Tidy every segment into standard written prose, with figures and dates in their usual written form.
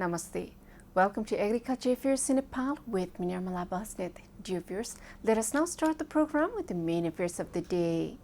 Namaste. Welcome to Agriculture Affairs in Nepal with me, Nirmala Basnet. Dear viewers, let us now start the program with the main affairs of the day.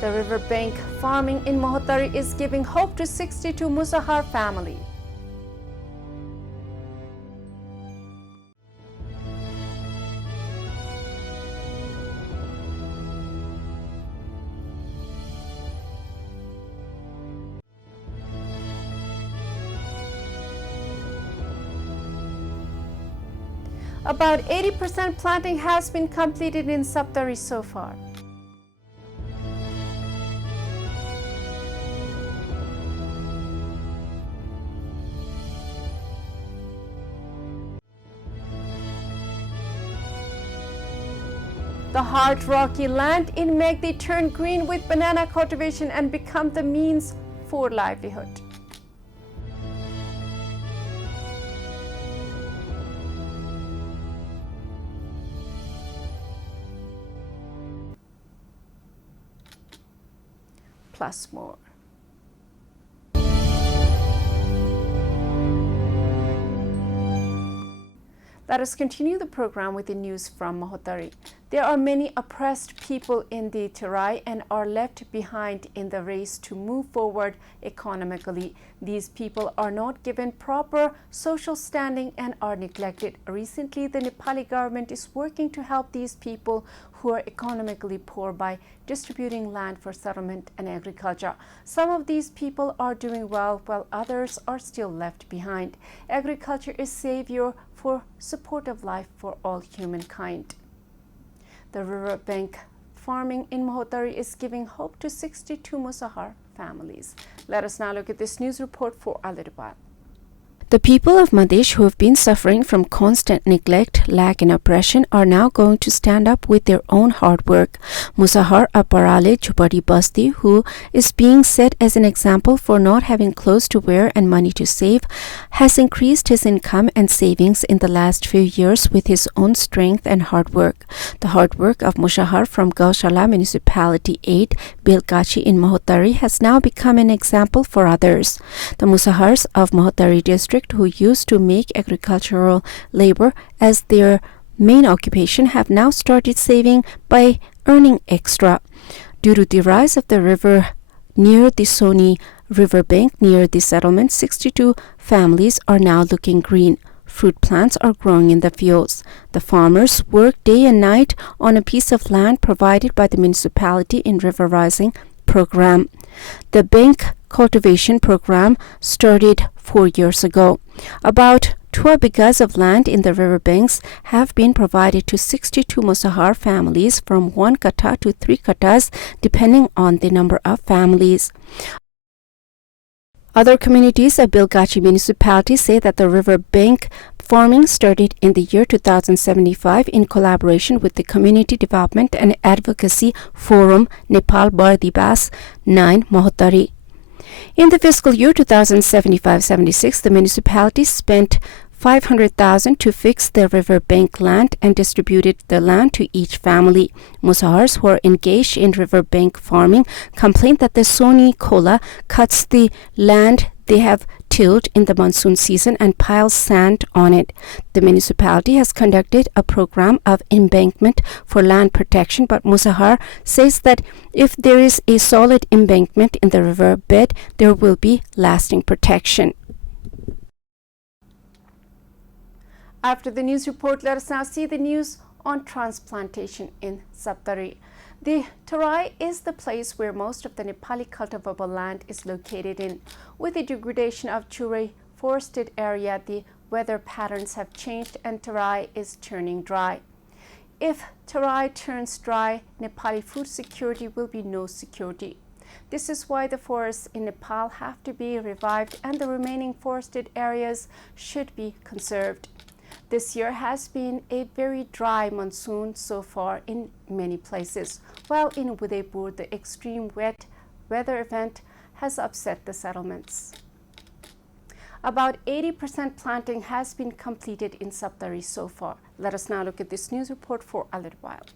The riverbank farming in Mahottari is giving hope to 62 Musahar family. About 80% planting has been completed in Saptari so far. The hard rocky land in Mahottari turned green with banana cultivation and become the means for livelihood. Plus more. Let us continue the program with the news from Mahottari. There are many oppressed people in the Terai and are left behind in the race to move forward economically. These people are not given proper social standing and are neglected. Recently, the Nepali government is working to help these people who are economically poor by distributing land for settlement and agriculture. Some of these people are doing well, while others are still left behind. Agriculture is savior for support of life for all humankind. The riverbank farming in Mahottari is giving hope to 62 Musahar families. Let us now look at this news report for a little while. The people of Madhesh who have been suffering from constant neglect, lack and oppression are now going to stand up with their own hard work. Musahar Aparale Chupari Basti, who is being set as an example for not having clothes to wear and money to save, has increased his income and savings in the last few years with his own strength and hard work. The hard work of Musahar from Gaushala Municipality 8, Bilgachi in Mahottari has now become an example for others. The Musahars of Mahottari district who used to make agricultural labor as their main occupation have now started saving by earning extra. Due to the rise of the river near the Soni riverbank near the settlement, 62 families are now looking green. Fruit plants are growing in the fields. The farmers work day and night on a piece of land provided by the municipality in River Rising program. The bank cultivation program started 4 years ago. About 12 bighas of land in the riverbanks have been provided to 62 Musahar families from 1 kata to 3 katas depending on the number of families. Other communities of Bilgachi municipality say that the riverbank farming started in the year 2075 in collaboration with the Community Development and Advocacy Forum Nepal Bar Divas 9 Mahottari. In the fiscal year 2075-76, the municipality spent 500,000 to fix the riverbank land and distributed the land to each family. Musahars who are engaged in riverbank farming complain that the Soni Kola cuts the land they have tilled in the monsoon season and piles sand on it. The municipality has conducted a program of embankment for land protection, but Musahar says that if there is a solid embankment in the river bed, there will be lasting protection. After the news report, let us now see the news on transplantation in Saptari. The Terai is the place where most of the Nepali cultivable land is located in. With the degradation of Churai forested area, the weather patterns have changed and Terai is turning dry. If Terai turns dry, Nepali food security will be no security. This is why the forests in Nepal have to be revived and the remaining forested areas should be conserved. This year has been a very dry monsoon so far in many places, while in Udaipur the extreme wet weather event has upset the settlements. About 80% planting has been completed in Saptari so far. Let us now look at this news report for a little while.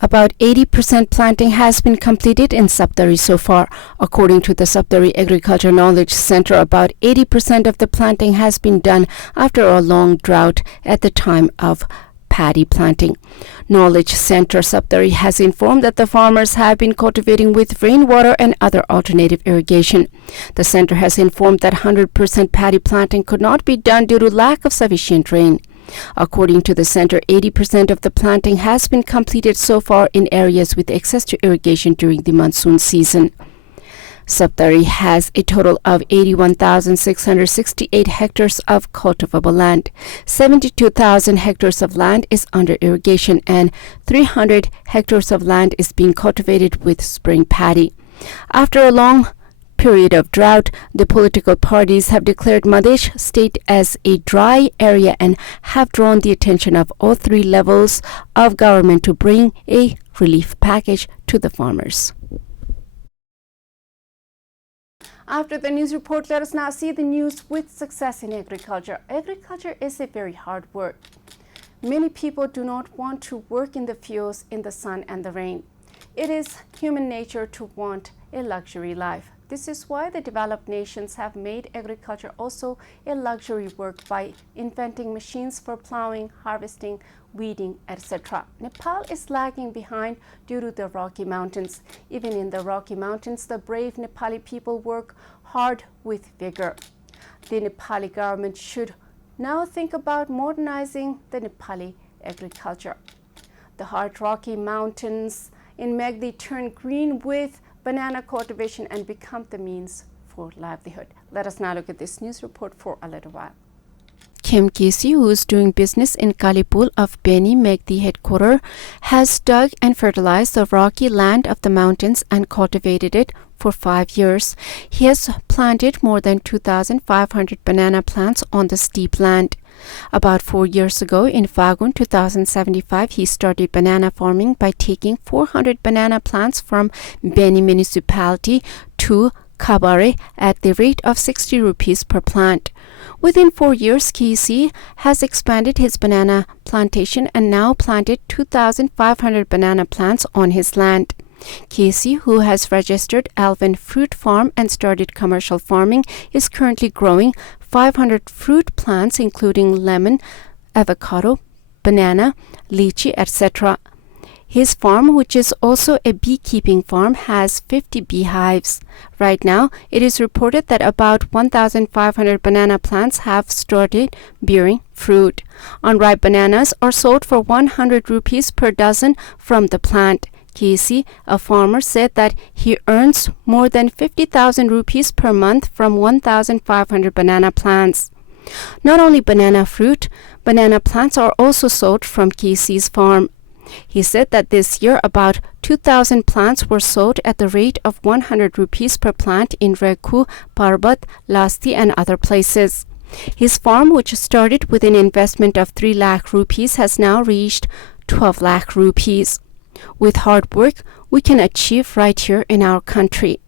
About 80% planting has been completed in Saptari so far. According to the Saptari Agriculture Knowledge Center, about 80% of the planting has been done after a long drought at the time of paddy planting. Knowledge Center Saptari has informed that the farmers have been cultivating with rainwater and other alternative irrigation. The center has informed that 100% paddy planting could not be done due to lack of sufficient rain. According to the center, 80% of the planting has been completed so far in areas with access to irrigation during the monsoon season. Saptari has a total of 81,668 hectares of cultivable land. 72,000 hectares of land is under irrigation and 300 hectares of land is being cultivated with spring paddy. After a long period of drought, the political parties have declared Madhesh state as a dry area and have drawn the attention of all three levels of government to bring a relief package to the farmers. After the news report, let us now see the news with success in agriculture. Agriculture is a very hard work. Many people do not want to work in the fields in the sun and the rain. It is human nature to want a luxury life. This is why the developed nations have made agriculture also a luxury work by inventing machines for plowing, harvesting, weeding, etc. Nepal is lagging behind due to the Rocky Mountains. Even in the Rocky Mountains, the brave Nepali people work hard with vigor. The Nepali government should now think about modernizing the Nepali agriculture. The hard Rocky Mountains in Meghalaya turn green with banana cultivation and become the means for livelihood. Let us now look at this news report for a little while. Kim Kisi, who is doing business in Kalipul of Beni Meghalaya headquarters, has dug and fertilized the rocky land of the mountains and cultivated it for 5 years. He has planted more than 2,500 banana plants on the steep land. About 4 years ago, in Fagun 2075, he started banana farming by taking 400 banana plants from Beni municipality to Kabare at the rate of 60 rupees per plant. Within 4 years, Kisi has expanded his banana plantation and now planted 2,500 banana plants on his land. Kisi, who has registered Alvin Fruit Farm and started commercial farming, is currently growing 500 fruit plants including lemon, avocado, banana, lychee, etc. His farm, which is also a beekeeping farm, has 50 beehives. Right now, it is reported that about 1,500 banana plants have started bearing fruit. Unripe bananas are sold for 100 rupees per dozen from the plant. Kisi, a farmer, said that he earns more than 50,000 rupees per month from 1,500 banana plants. Not only banana fruit, banana plants are also sold from Kisi's farm. He said that this year about 2,000 plants were sold at the rate of 100 rupees per plant in Reku, Parbat, Lasti and other places. His farm, which started with an investment of 3 lakh rupees, has now reached 12 lakh rupees. With hard work, we can achieve right here in our country.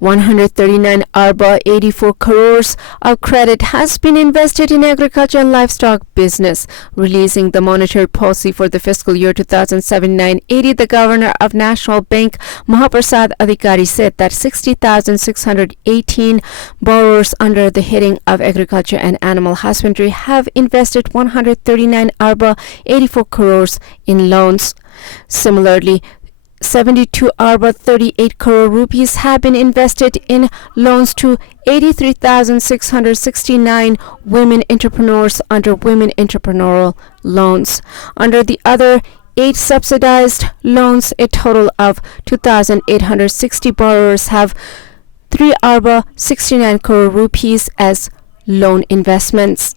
$139 arba 84 crores of credit has been invested in agriculture and livestock business. Releasing the monetary policy for the fiscal year 2007-980, the governor of National Bank, Mahaprasad Adhikari, said that 60,618 borrowers under the heading of agriculture and animal husbandry have invested 139 arba 84 crores in loans. Similarly, 72 arba 38 crore rupees have been invested in loans to 83,669 women entrepreneurs under women entrepreneurial loans. Under the other 8 subsidized loans, a total of 2,860 borrowers have 3 arba 69 crore rupees as loan investments.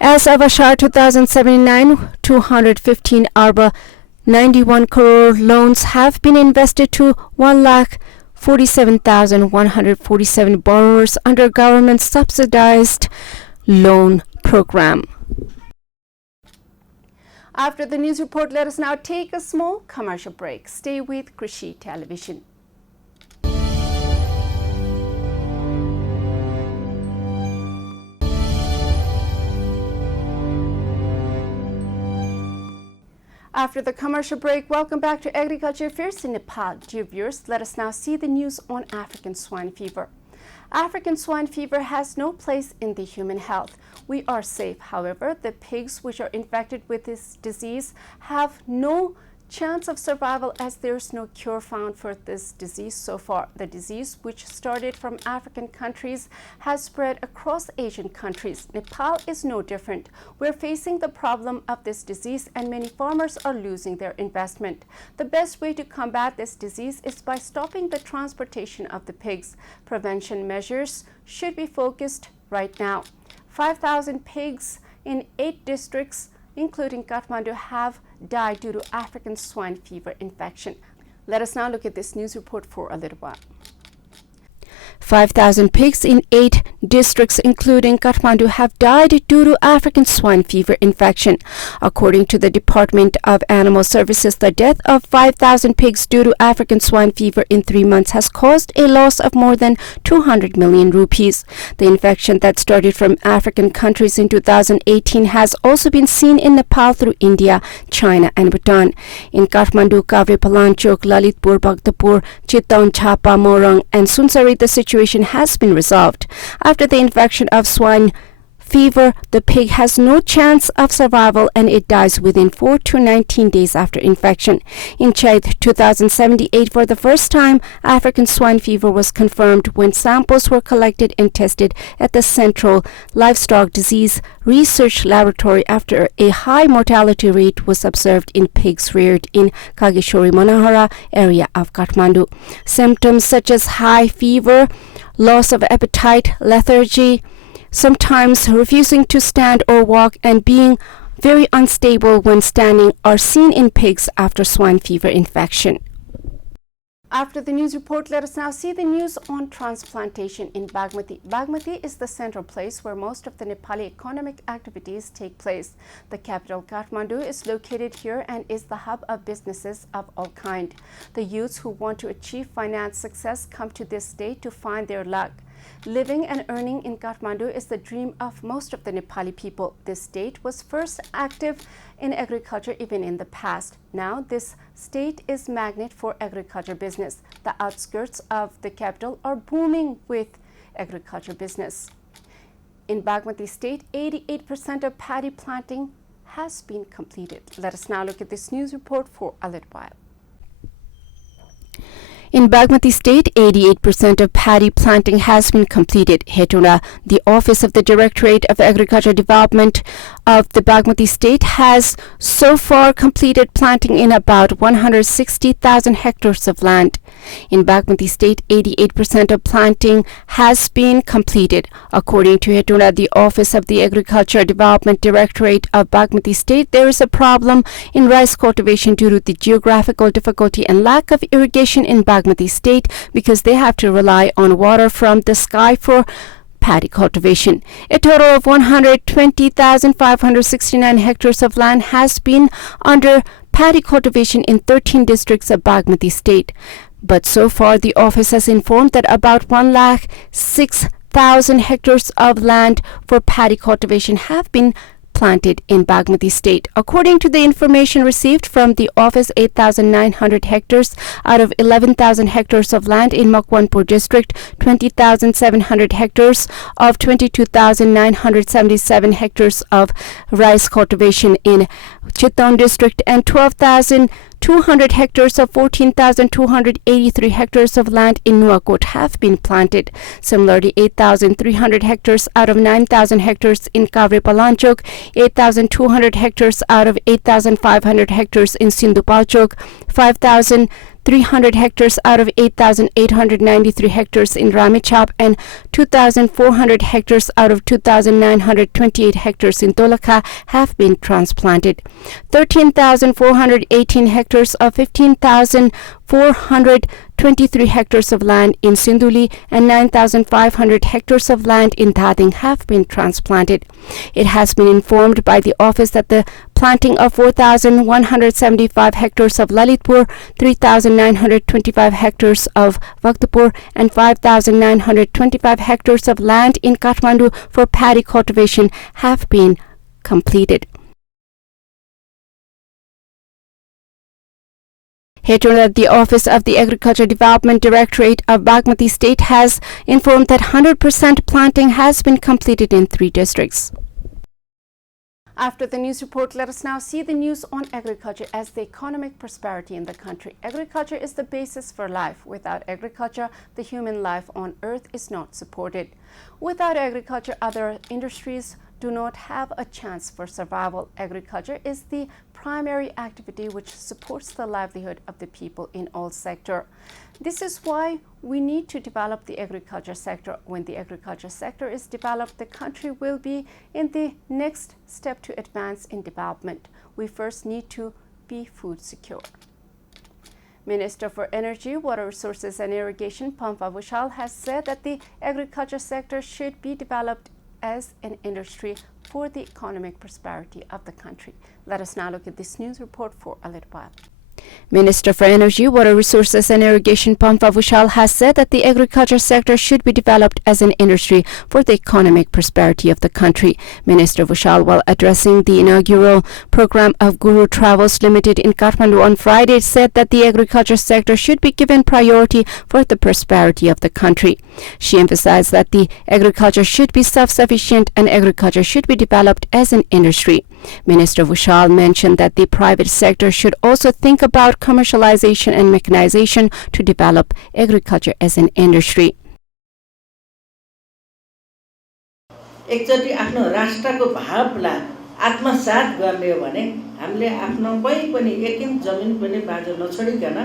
As of Ashar 2079, 215 arba 91 crore loans have been invested to 1,47,147 borrowers under government subsidized loan program. After the news report, let us now take a small commercial break. Stay with Krishi Television. After the commercial break, welcome back to Agriculture Affairs in Nepal. Dear viewers, let us now see the news on African swine fever. African swine fever has no place in the human health. We are safe. However, the pigs which are infected with this disease have no chance of survival as there's no cure found for this disease so far. The disease, which started from African countries, has spread across Asian countries. Nepal is no different. We're facing the problem of this disease and many farmers are losing their investment. The best way to combat this disease is by stopping the transportation of the pigs. Prevention measures should be focused right now. 5,000 pigs in 8 districts including Kathmandu, have died due to African swine fever infection. Let us now look at this news report for a little while. 5,000 pigs in 8 districts, including Kathmandu, have died due to African swine fever infection. According to the Department of Animal Services, the death of 5,000 pigs due to African swine fever in 3 months has caused a loss of more than 200 million rupees. The infection that started from African countries in 2018 has also been seen in Nepal through India, China and Bhutan. In Kathmandu, Kavre, Palanchok, Lalitpur, Bhaktapur, Chittaun, Chapa, Morang and Sunsari, the situation has been resolved. After the infection of swine fever, the pig has no chance of survival and it dies within 4 to 19 days after infection. In Chaith 2078, for the first time, African swine fever was confirmed when samples were collected and tested at the Central Livestock Disease Research Laboratory after a high mortality rate was observed in pigs reared in Kageshwari Manohara area of Kathmandu. Symptoms such as high fever, loss of appetite, lethargy, sometimes refusing to stand or walk, and being very unstable when standing are seen in pigs after swine fever infection. After the news report, let us now see the news on transplantation in Bagmati. Bagmati is the central place where most of the Nepali economic activities take place. The capital, Kathmandu, is located here and is the hub of businesses of all kinds. The youths who want to achieve finance success come to this state to find their luck. Living and earning in Kathmandu is the dream of most of the Nepali people. This state was first active in agriculture even in the past. Now this state is magnet for agriculture business. The outskirts of the capital are booming with agriculture business. In Bagmati state, 88% of paddy planting has been completed. Let us now look at this news report for a little while. In Bagmati state, 88% of paddy planting has been completed. Hetuna, the office of the Directorate of Agriculture Development of the Bagmati state, has so far completed planting in about 160,000 hectares of land. In Bagmati state, 88% of planting has been completed. According to Hetuna, the office of the Agriculture Development Directorate of Bagmati state, there is a problem in rice cultivation due to the geographical difficulty and lack of irrigation in Bagmati state because they have to rely on water from the sky for paddy cultivation. A total of 120,569 hectares of land has been under paddy cultivation in 13 districts of Bagmati state. But so far, the office has informed that about 106,000 hectares of land for paddy cultivation have been planted in Bagmati state. According to the information received from the office, 8,900 hectares out of 11,000 hectares of land in Makwanpur district, 20,700 hectares of 22,977 hectares of rice cultivation in Chittaun district, and 12,200 hectares of 14,283 hectares of land in Nuakot have been planted. Similarly, 8,300 hectares out of 9,000 hectares in Kavre Palanchok, 8,200 hectares out of 8,500 hectares in Sindhupalchok, 5,300 hectares out of 8,893 hectares in Ramechhap, and 2,400 hectares out of 2,928 hectares in Dolakha have been transplanted. 13,418 hectares of 15,423 hectares of land in Sinduli and 9,500 hectares of land in Dhading have been transplanted. It has been informed by the office that the planting of 4,175 hectares of Lalitpur, 3,925 hectares of Bhaktapur and 5,925 hectares of land in Kathmandu for paddy cultivation have been completed. He told that the Office of the Agriculture Development Directorate of Bagmati State has informed that 100% planting has been completed in 3 districts. After the news report, let us now see the news on agriculture as the economic prosperity in the country. Agriculture is the basis for life. Without agriculture, the human life on earth is not supported. Without agriculture, other industries do not have a chance for survival. Agriculture is the primary activity which supports the livelihood of the people in all sectors. This is why we need to develop the agriculture sector. When the agriculture sector is developed, the country will be in the next step to advance in development. We first need to be food secure. Minister for Energy, Water Resources and Irrigation, Pampa Vishal, has said that the agriculture sector should be developed as an industry for the economic prosperity of the country. Let us now look at this news report for a little while. Minister for Energy, Water Resources and Irrigation, Pampa Vishal, has said that the agriculture sector should be developed as an industry for the economic prosperity of the country. Minister Vishal, while addressing the inaugural program of Guru Travels Limited in Kathmandu on Friday, said that the agriculture sector should be given priority for the prosperity of the country. She emphasized that the agriculture should be self-sufficient and agriculture should be developed as an industry. Minister Vishal mentioned that the private sector should also think about commercialization and mechanization to develop agriculture as an industry. एकचोटी आफ्नो राष्ट्रको भावलाई आत्मसात गर्ने हो भने हामीले आफ्नो कहीँ पनि एक इंच जमिन पनि बाँझो नछोडिकन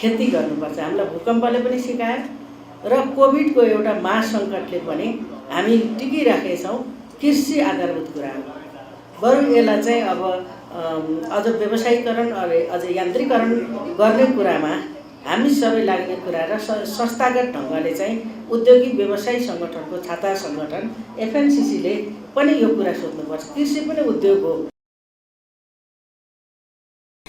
खेती गर्नुपर्छ। हामीलाई भूकम्पले पनि सिकायो र कोभिडको एउटा महासंकटले पनि हामी टिकिराखेका छौं। कृषि आधारभूत कुरा हो। बरु यसलाई चाहिँ अब अझ व्यवसायीकरण अझ यान्त्रिकरण गर्ने कुरामा हामी सबै लाग्ने कुरा र संस्थागत ढंगले चाहिँ औद्योगिक व्यवसाय संगठनको छाता संगठन एफएनसीसी ले पनि यो कुरा सोध्नुपर्छ। कृषि पनि उद्योग हो।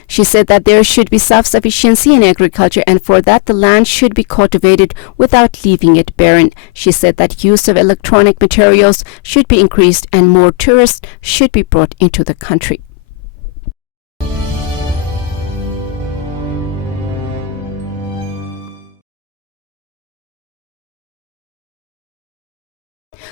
She said that there should be self-sufficiency in agriculture and for that the land should be cultivated without leaving it barren. She said that use of electronic materials should be increased and more tourists should be brought into the country.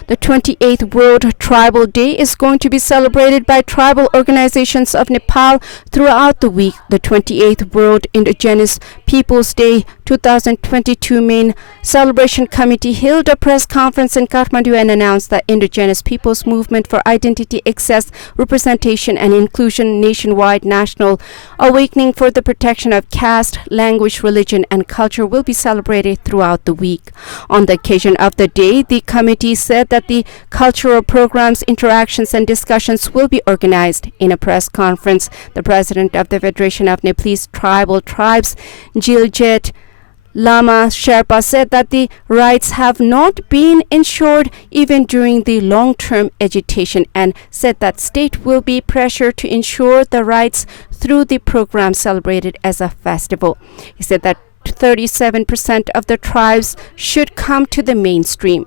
The 28th World Tribal Day is going to be celebrated by tribal organizations of Nepal throughout the week. The 28th World Indigenous Peoples Day 2022 main celebration committee held a press conference in Kathmandu and announced that Indigenous Peoples Movement for Identity, Access, Representation and Inclusion nationwide national awakening for the protection of caste, language, religion and culture will be celebrated throughout the week. On the occasion of the day, the committee said that the cultural programs, interactions and discussions will be organized. In a press conference, the president of the Federation of Nepalese Tribal Tribes, Jiljet Lama Sherpa, said that the rights have not been ensured even during the long-term agitation and said that state will be pressured to ensure the rights through the program celebrated as a festival. He said that 37% of the tribes should come to the mainstream.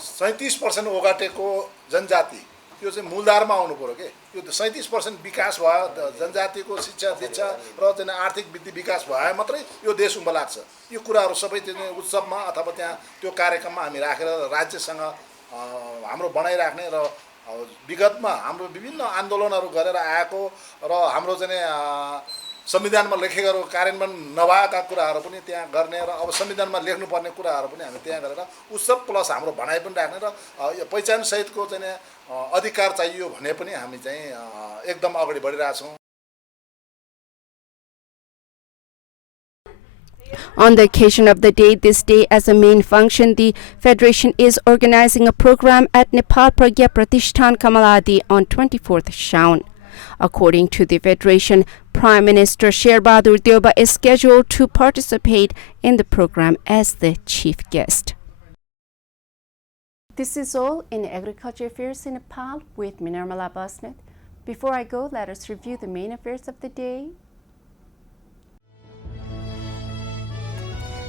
37% ओगाटेको जनजाति यो चाहिँ मूलधारमा आउनु पर्यो के यो 37% विकास भयो जनजातिको शिक्षा दीक्षा र चाहिँ आर्थिक वृद्धि विकास भए मात्रै यो देश उम्ब लाग्छ। यो कुराहरु सबै चाहिँ उत्सवमा अथवा त्यहाँ त्यो कार्यक्रममा हामी राखेर राज्यसँग हाम्रो बनाइराख्ने र विगतमा हाम्रो विभिन्न आन्दोलनहरु गरेर आएको र हाम्रो चाहिँ संविधानमा लेखेको कार्यान्वयन नभएका कुराहरु पनि त्यहाँ गर्ने र अब संविधानमा लेख्नुपर्ने कुराहरु पनि हामी त्यहाँ गरेर उत्सव प्लस हाम्रो भनाइ पनि राख्ने र यो पहिचान सहितको चाहिँ अधिकार चाहियो भने पनि हामी चाहिँ एकदम अगाडि बढिरहेका छौं। On the occasion of the day, this day as a main function, the Federation is organizing a program at Nepal Pragya Pratishthan Kamaladi on 24th Shaun. According to the Federation, Prime Minister Sherbahadur Deuba is scheduled to participate in the program as the chief guest. This is all in Agriculture Affairs in Nepal with Nirmala Basnet. Before I go, let us review the main affairs of the day.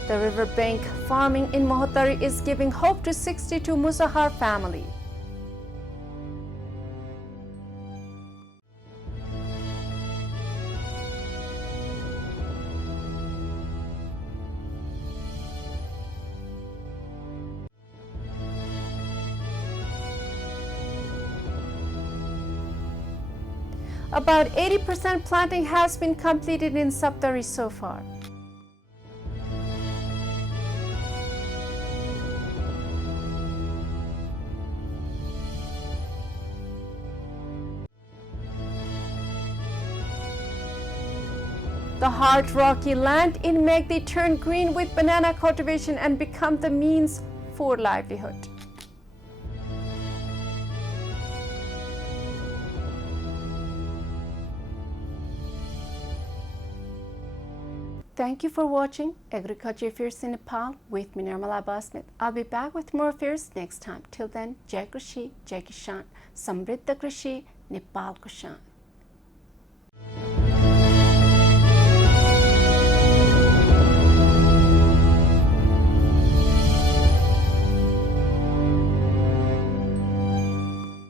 The riverbank farming in Mahottari is giving hope to 62 Musahar family. About 80% planting has been completed in Saptari so far. The hard rocky land in Megdi turned green with banana cultivation and become the means for livelihood. Thank you for watching Agriculture Affairs in Nepal with me, Nirmala Basnet. I'll be back with more affairs next time. Till then, Jai Krishi, Jai Kishan, Samriddha Krishi, Nepal Kushan.